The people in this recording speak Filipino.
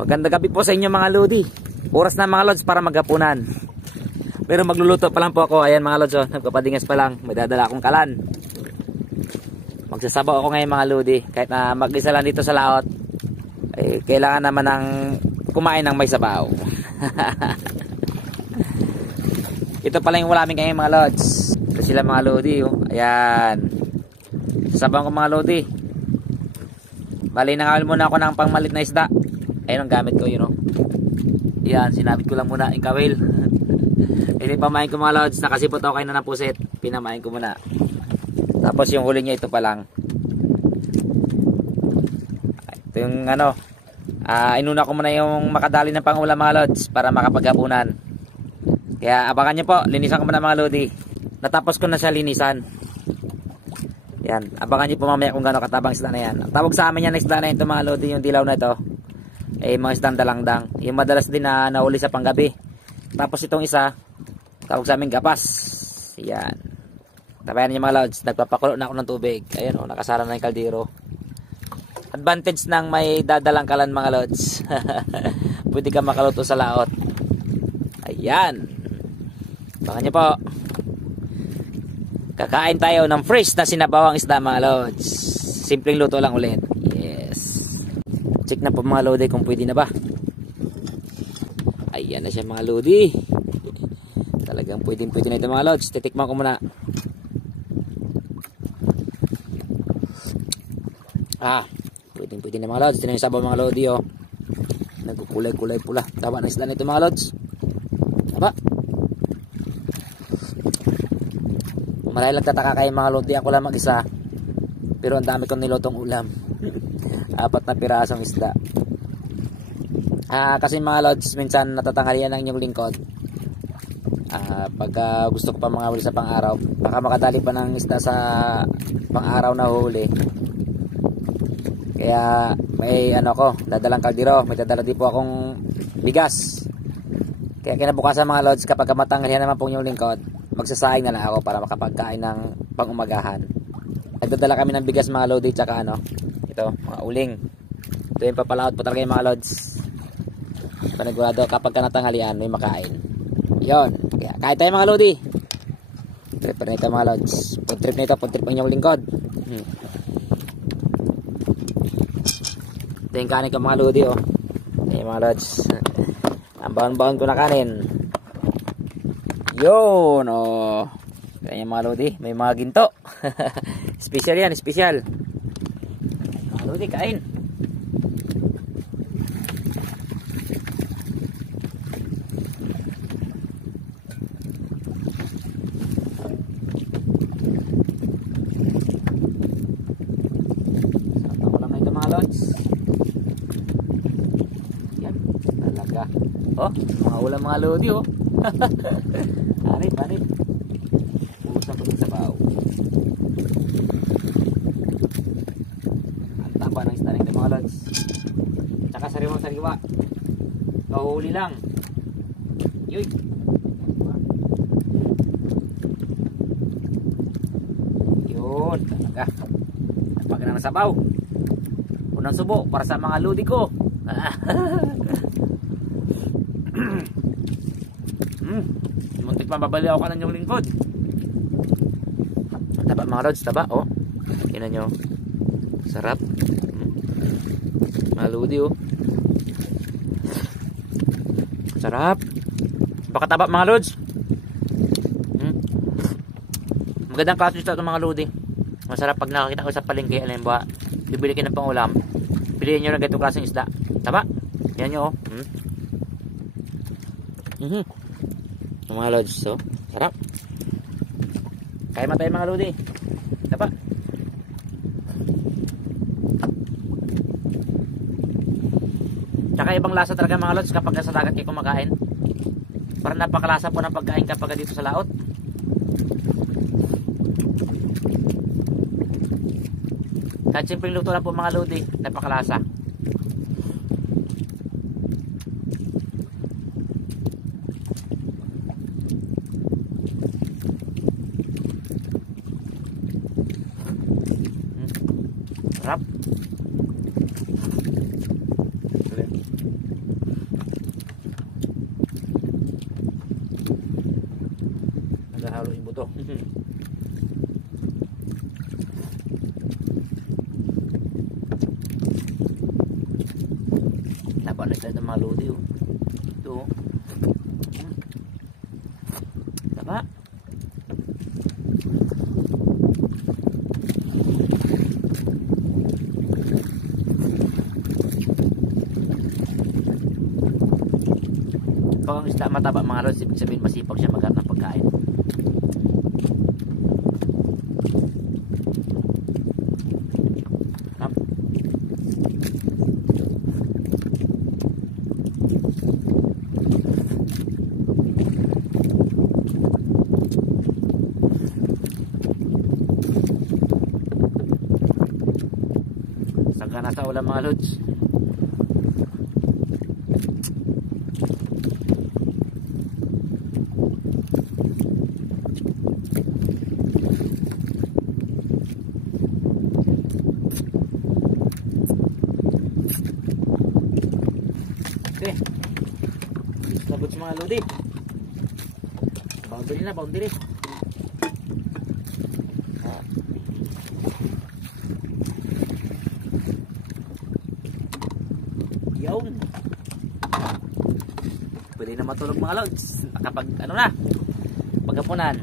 Magandang gabi po sa inyo mga lodi. Oras na mga lods para maghapunan. Pero magluluto pa lang po ako. Ayan mga lods, oh, nagpapadingas pa lang. May dadala akong kalan. Magsasabaw ako ngayon mga lodi. Kahit na mag-isa lang dito sa laot, eh, kailangan naman ng kumain ng may sabaw. Ito pala yung ulamin ngayon mga lods. Ito sila mga lodi, oh. Ayan. Sasabaw ko mga lodi. Bali, nangawil muna ako ng pangmalit na isda. Ayun ang gamit ko, yun, oh. Yan, sinabit ko lang muna yung kawil. Hindi pamain ko mga lods. Nakasipot ako kayo na ng pusit. Pinamain ko muna. Tapos yung huli niya ito pa lang. Ito yung ano, inuna ko muna yung makadali ng pangulam mga lods para makapaghapunan. Kaya abangan nyo po, linisan ko muna mga lodi. Natapos ko na siya linisan. Yan, abangan nyo po mamaya kung gano'ng katabang isda na yan. Ang tawag sa amin yan na isda na ito mga lodi, yung dilaw na ito, eh mga isdang dalangdang. Yung madalas din na nahuli sa panggabi. Tapos itong isa, tawag sa amin gapas. Yan. Tabayan nyo mga lods, nagpapakulo na ako ng tubig. Ayan o, nakasara na yung kaldero. Advantage ng may dadalang kalan mga lods. Pwede ka makaluto sa laot. Ayan. Abangan nyo po. Kakain tayo ng fresh na sinabawang isda mga lods. Simpleng luto lang ulit. Yes. Check na po mga lodi kung pwede na ba. Ayan na siya mga lodi. Talagang pwede na ito mga lods. Titikman ko muna. Pwede na mga lods. Ito na yung sabaw mga lodi, oh. Nagkukulay-kulay pula. Tama na isda na ito mga lods. Tama. Marahil nagtataka kayo mga lodi, ako lang mag-isa. Pero ang dami kong nilutong ulam. 4 na pirasong isda. Kasi mga lods, minsan natatanghalian ng inyong lingkod. Pag gusto ko pa mga huli sa pang-araw, baka makadali pa ng isda sa pang-araw na huli. Kaya may ano ko, dadalang kaldero. May dadala din po akong bigas. Kaya kinabukasan mga lods, kapag matanghalian naman po yung lingkod, magsasaing na lang ako para makapagkain ng pang-umagahan. Nagdadala kami ng bigas mga lodi, tsaka ano, ito, mga uling. Ito yung papalaot po talaga yung mga lods. Panigurado kapag natanghalian, may makain. Yon, kaya kain tayo mga lodi. Trip na ito mga lods. Food trip na ito, food trip ang inyong lingkod. Ito yung kanin ko mga lodi, oh. Ito yung mga lods. Ang baon-baon ko na kanin. Yun, oh. Kaya mga lodi, may mga ginto. Special yan, special. Mga lodi, kain. Sapa ko lang ito mga lods. Yan, talaga. Oh, mga ulam mga lodi, oh. Panit. Usap ko sa baw. Ang tapa ng isda ng mga lods. Tsaka sariwa. Kahuli lang. Yoy. Yun, talaga. Napag na ng sabaw. Unang subo para sa mga lodi ko. Muntik mababali ako kanan yung lingkod. Taba mga lods, taba, oh. Tingnan nyo. Sarap. Maludi, oh. Sarap. Baka taba mga lods. Magandang klase ito mga lodi. Masarap pag nakakita ko sa palengke. Alam ba, bibili kayo ng pangulam, piliin nyo na ganitong klaseng isda. Taba. Yan nyo, oh. Mga lods, so sarap. Kaya man tayo mga lodi. Tapa. Tsaka ibang lasa talaga mga lods kapag nasa dagat kayo kumakain. Parang napakalasa po ng pagkain kapag dito sa laot. Kahit simpleng luto lang po mga lodi, napakalasa. Sarap. to. Napalit tayo ng mga lodi oh. Ito oh. Taba. Pag ang isda mataba mga lods, ibig sabihin masipag siya maghanap ng pagkain. Sangka na sa ulam mga lods. Okay. Sabot sa mga lodi. Boundary na, boundary. Yawn. Pwede na matulog mga lods. Kapag ano na, paghapunan.